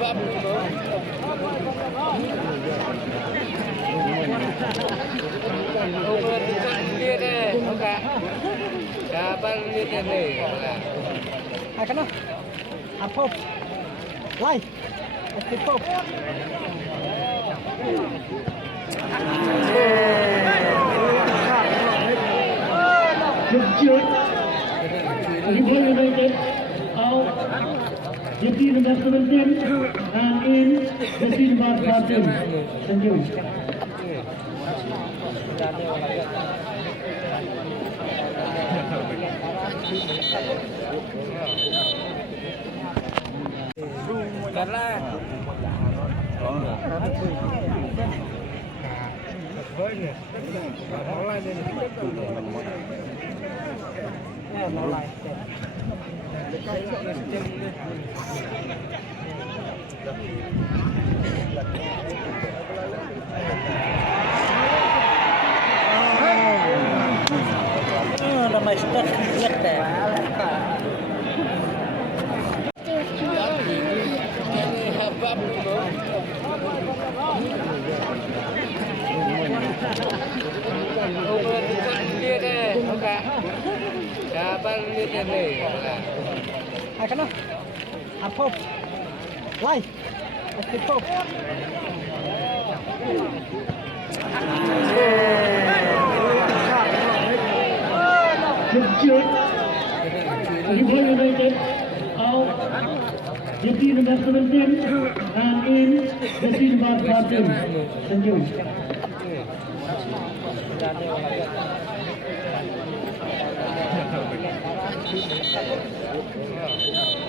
Hai kana? Apa? Lai. Apa? Good. Liverpool United out. Jersey number 17 and in jersey number 14. Thank you. Ramai stok lihat deh. Hai kana? Apa? Lai. Apa? Good. Liverpool United out. Jersey number 17 and in jersey number 14. Thank you. Thank you.